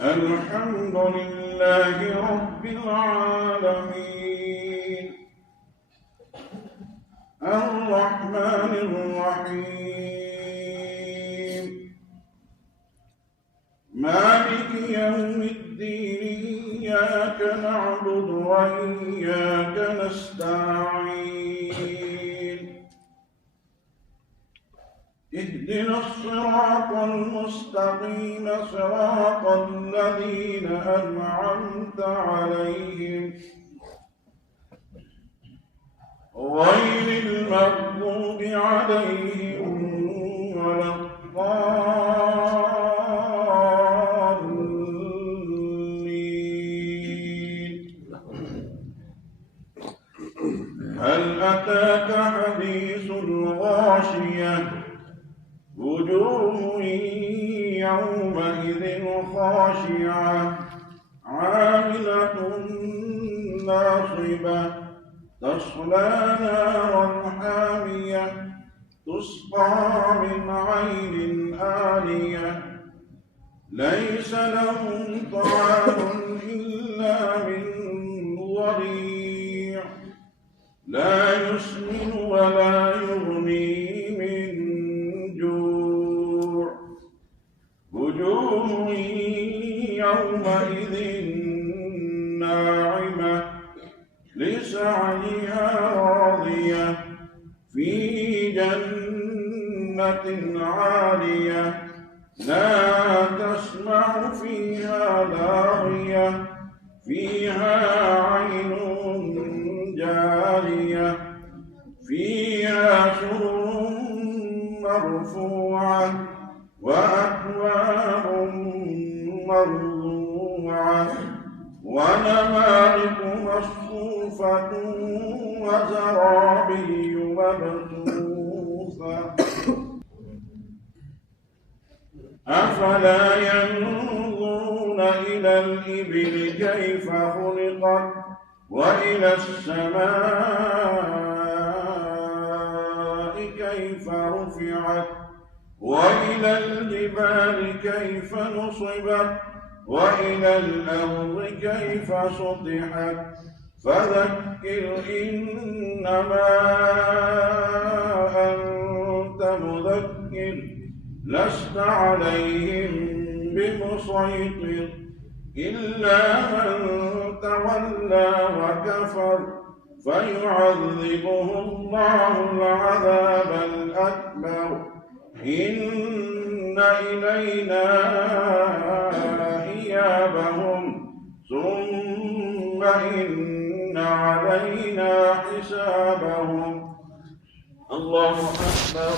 الحمد لله رب العالمين الرحمن الرحيم مالك يوم الدين إياك نعبد وإياك نستعين اهدنا الصراط المستقيم صراط الذين أنعمت عليهم غير المغضوب عليهم ولا الضالين. هل أتاك حديث الغاشية وجوه يومئذ خاشعة عاملة ناصبة تصلى نارا حامية تسقى من عين آنية ليس لهم طعام إلا من ضريع لا يسمن ولا يغني من جوع وجوه يومئذ ناعمة لسعيها راضية في جنة عالية لا تسمع فيها لاغية فيها عين جارية فيها سرر مرفوعة وأكواب مرضوعة ونمارق مصفوفة وزرابي مبثوثة أفلا ينظرون إلى الإبل كيف خلقت وإلى السماء كيف رفعت وإلى الجبال كيف نصبت وإلى الأرض كيف سطحت فذكر إنما أنت مذكر لست عليهم بمسيطر إلا من تولى وكفر فيعذبه الله العذاب الأكبر إن إلينا إيابهم ثم إن علينا حسابهم. الله أكبر.